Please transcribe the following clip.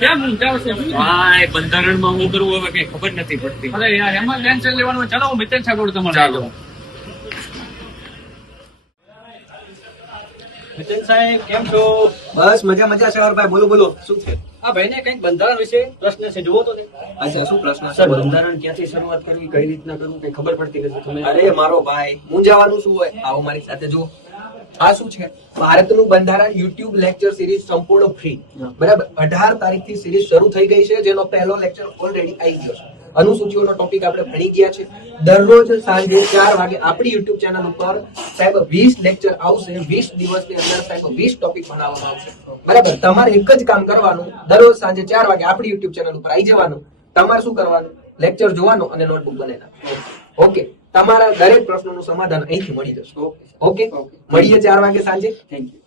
કેમ ઊંઘાવ છો? ભાઈ બંધારણમાં હું કરવું હવે કઈ ખબર નથી પડતી. અરે યાર એમાં ટેન્શન લેવાનું ચાલો હું મિતેન સાહેબ તમારે ચાલો. મિતેન સાહેબ કેમ છો? બસ મજા મજા છે ભાઈ, બોલો બોલો શું છે? આ ભાઈને કંઈક બંધારણ વિશે પ્રશ્ન છે, જુઓ તો. અચ્છા શું પ્રશ્ન છે? સર બંધારણ ક્યાંથી શરૂઆત કરવી, કઈ રીતના કરવું કઈ ખબર પડતી નથી. તમે અરે મારો ભાઈ મૂંઝાવાનું શું હોય, આવો મારી સાથે જુઓ. આ શું છે? ભારતનું બંધારણ યુટ્યુબ લેક્ચર સિરીઝ સંપૂર્ણ ફ્રી, બરાબર. 18 તારીખથી સિરીઝ શરૂ થઈ ગઈ છે, જેનો પહેલો લેક્ચર ઓલરેડી આવી ગયો છે. અનુસૂચિઓનો ટોપિક આપણે ભણી ગયા છે. દરરોજ સાંજે 4 વાગે આપણી યુટ્યુબ ચેનલ ઉપર સાહેબ 20 લેક્ચર આવશે. 20 દિવસની અંદર સાહેબ 20 ટોપિક ભણાવવામાં આવશે, બરાબર. તમારે એક જ કામ કરવાનું, દરરોજ સાંજે 4 વાગે આપણી યુટ્યુબ ચેનલ ઉપર આવી જવાનું. તમારે શું કરવાનું? લેક્ચર જોવાનું અને નોટબુક બનાવી નાખવાનું. ઓકે, તમારા દરેક પ્રશ્નોનું સમાધાન અહીંથી મળી જશે. ઓકે, મળીએ 4 વાગે સાંજે. Thank you.